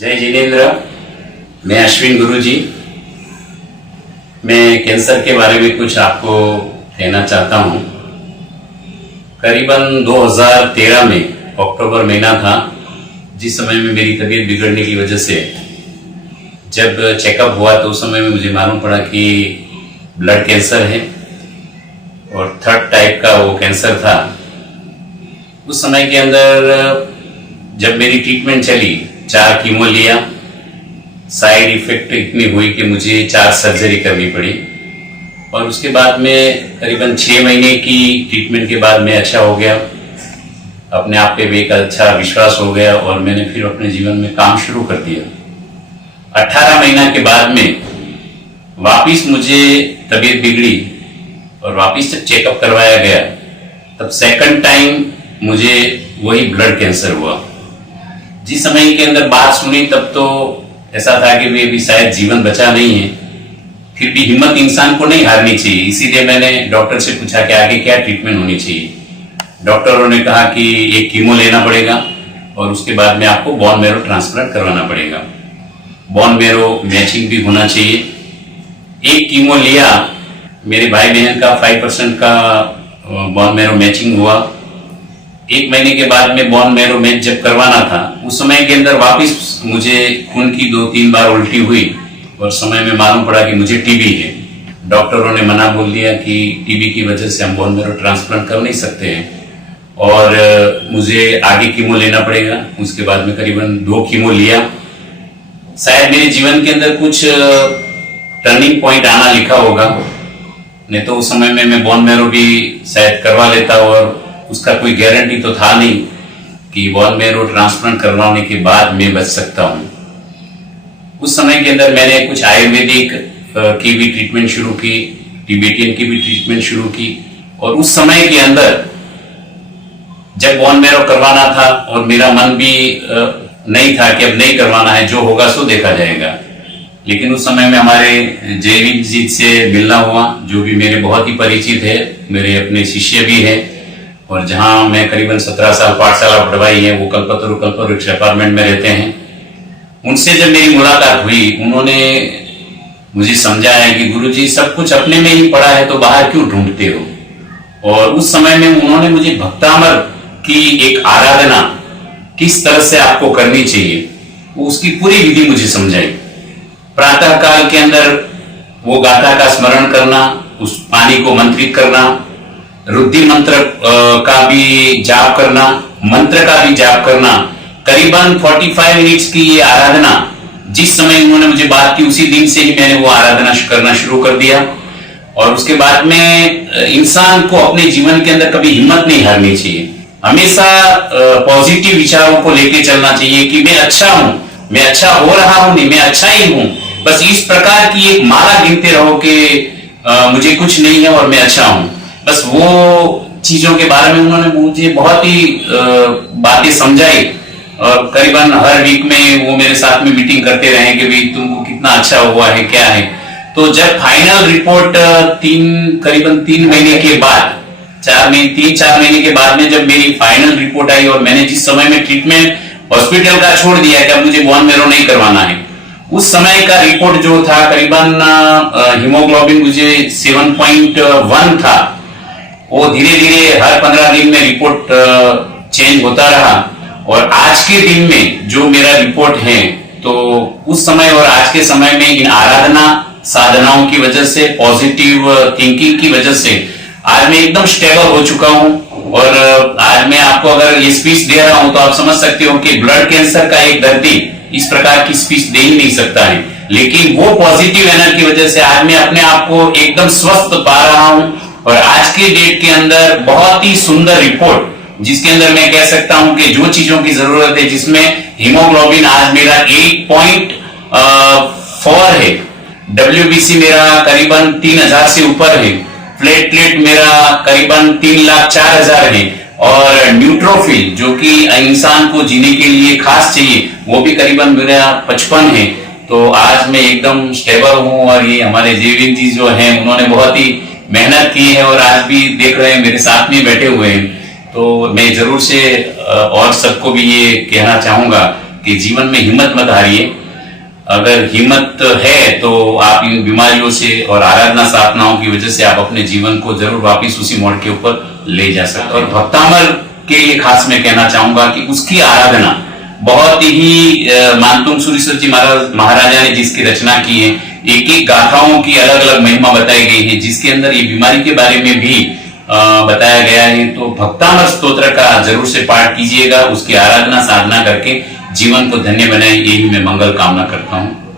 जय जिनेन्द्र। मैं अश्विन गुरुजी। मैं कैंसर के बारे में कुछ आपको कहना चाहता हूँ। करीबन 2013 में अक्टूबर महीना था, जिस समय में मेरी तबीयत बिगड़ने की वजह से जब चेकअप हुआ तो उस समय में मुझे मालूम पड़ा कि ब्लड कैंसर है और 3rd टाइप का वो कैंसर था। उस समय के अंदर जब मेरी ट्रीटमेंट चली, 4 कीमो लिया, साइड इफेक्ट इतनी हुई कि मुझे 4 सर्जरी करनी पड़ी और उसके बाद में करीबन 6 महीने की ट्रीटमेंट के बाद मैं अच्छा हो गया। अपने आप पे भी एक अच्छा विश्वास हो गया और मैंने फिर अपने जीवन में काम शुरू कर दिया। 18 महीना के बाद में वापिस मुझे तबीयत बिगड़ी और वापिस जब चेकअप करवाया गया तब 2nd टाइम मुझे वही ब्लड कैंसर हुआ। जिस समय के अंदर बात सुनी तब तो ऐसा था कि भी शायद जीवन बचा नहीं है, फिर भी हिम्मत इंसान को नहीं हारनी चाहिए। इसीलिए मैंने डॉक्टर से पूछा कि आगे क्या ट्रीटमेंट होनी चाहिए। डॉक्टरों ने कहा कि एक कीमो लेना पड़ेगा और उसके बाद में आपको बोन मैरो ट्रांसप्लांट करवाना पड़ेगा। बोन मैरो मैचिंग भी होना चाहिए। एक कीमो लिया, मेरे भाई बहन का 5% का बोन मैरो मैचिंग हुआ। 1 महीने के बाद में बोन मैरो मैच जब करवाना था, उस समय के अंदर वापस मुझे खून की 2-3 बार उल्टी हुई और समय में मालूम पड़ा कि मुझे टीबी है। डॉक्टरों ने मना बोल दिया कि टीबी की वजह से हम बोन मैरो ट्रांसप्लांट कर नहीं सकते हैं और मुझे आगे कीमो लेना पड़ेगा। उसके बाद में करीबन 2 कीमो लिया। शायद मेरे जीवन के अंदर कुछ टर्निंग पॉइंट आना लिखा होगा, नहीं तो उस समय में मैं बोन मैरो भी शायद करवा लेता और उसका कोई गारंटी तो था नहीं कि बोन मैरो ट्रांसप्लांट करवाने के बाद मैं बच सकता हूं। उस समय के अंदर मैंने कुछ आयुर्वेदिक की भी ट्रीटमेंट शुरू की, टिबेटियन की भी ट्रीटमेंट शुरू की और उस समय के अंदर जब बोन मैरो करवाना था और मेरा मन भी नहीं था कि अब नहीं करवाना है, जो होगा सो देखा जाएगा। लेकिन उस समय में हमारे जयवीर जी से मिलना हुआ, जो भी मेरे बहुत ही परिचित है, मेरे अपने शिष्य भी है और जहां मैं करीबन 17 साल पाठशाला पढ़वाई है, वो कल्पतरु अपार्टमेंट में रहते हैं। उनसे जब मेरी मुलाकात हुई, उन्होंने मुझे समझाया कि गुरुजी सब कुछ अपने में ही पड़ा है तो बाहर क्यों ढूंढते हो। और उस समय में उन्होंने मुझे भक्तामर की एक आराधना किस तरह से आपको करनी चाहिए, उसकी पूरी विधि मुझे समझाई। प्रातः काल के अंदर वो गाथा का स्मरण करना, उस पानी को मंत्रित करना, रुद्री मंत्र का भी जाप करना, मंत्र का भी जाप करना, करीबन 45 मिनट्स की ये आराधना। जिस समय उन्होंने मुझे बात की उसी दिन से ही मैंने वो आराधना करना शुरू कर दिया। और उसके बाद में इंसान को अपने जीवन के अंदर कभी हिम्मत नहीं हारनी चाहिए, हमेशा पॉजिटिव विचारों को लेके चलना चाहिए कि मैं अच्छा हूं, मैं अच्छा हो रहा हूं, नहीं मैं अच्छा ही हूं। बस इस प्रकार की एक माला गिनते रहो कि मुझे कुछ नहीं है और मैं अच्छा हूं। बस वो चीजों के बारे में उन्होंने मुझे बहुत ही बातें समझाई और करीबन हर वीक में वो मेरे साथ में मीटिंग करते रहे कि भाई तुमको कितना अच्छा हुआ है, क्या है। तो जब फाइनल रिपोर्ट करीबन 3 महीने के बाद, 3-4 महीने के बाद में जब मेरी फाइनल रिपोर्ट आई और मैंने जिस समय में ट्रीटमेंट हॉस्पिटल का छोड़ दिया कि अब मुझे बोन मैरो नहीं करवाना है, उस समय का रिपोर्ट जो था करीबन हीमोग्लोबिन मुझे 7.1 था। वो धीरे धीरे हर 15 दिन में रिपोर्ट चेंज होता रहा और आज के दिन में जो मेरा रिपोर्ट है, तो उस समय और आज के समय में इन आराधना साधनाओं की वजह से, पॉजिटिव थिंकिंग की वजह से आज मैं एकदम स्टेबल हो चुका हूं। और आज मैं आपको अगर ये स्पीच दे रहा हूं तो आप समझ सकते हो कि ब्लड कैंसर का एक दर्दी इस प्रकार की स्पीच दे ही नहीं सकता है, लेकिन वो पॉजिटिव एनर्जी की वजह से आज मैं अपने आप को एकदम स्वस्थ पा रहा हूं। और आज के डेट के अंदर बहुत ही सुंदर रिपोर्ट, जिसके अंदर मैं कह सकता हूं कि जो चीजों की जरूरत है, जिसमें हीमोग्लोबिन आज मेरा 8.4 है, WBC मेरा करीबन 3000 से ऊपर है, प्लेटलेट मेरा करीबन 3,04,000 है और न्यूट्रोफिल जो कि इंसान को जीने के लिए खास चाहिए, वो भी करीबन मेरा 55 है। तो आज मैं एकदम स्टेबल हूं और ये हमारे जयवीर जी जो हैं उन्होंने बहुत ही मेहनत की है और आज भी देख रहे हैं मेरे साथ में बैठे हुए हैं। तो मैं जरूर से और सबको भी ये कहना चाहूंगा कि जीवन में हिम्मत मत हारिए। अगर हिम्मत है तो आप इन बीमारियों से और आराधना साधनाओं की वजह से आप अपने जीवन को जरूर वापिस उसी मोड़ के ऊपर ले जा सकते। और भक्तामर के लिए खास मैं कहना चाहूंगा कि उसकी आराधना बहुत ही मानतुंग सूरीश्वर जी महाराजा ने जिसकी रचना की है, एक एक गाथाओं की अलग अलग महिमा बताई गई है, जिसके अंदर ये बीमारी के बारे में भी बताया गया है। तो भक्तामर स्तोत्र का जरूर से पाठ कीजिएगा, उसकी आराधना साधना करके जीवन को धन्य बनाए, यही मैं मंगल कामना करता हूँ।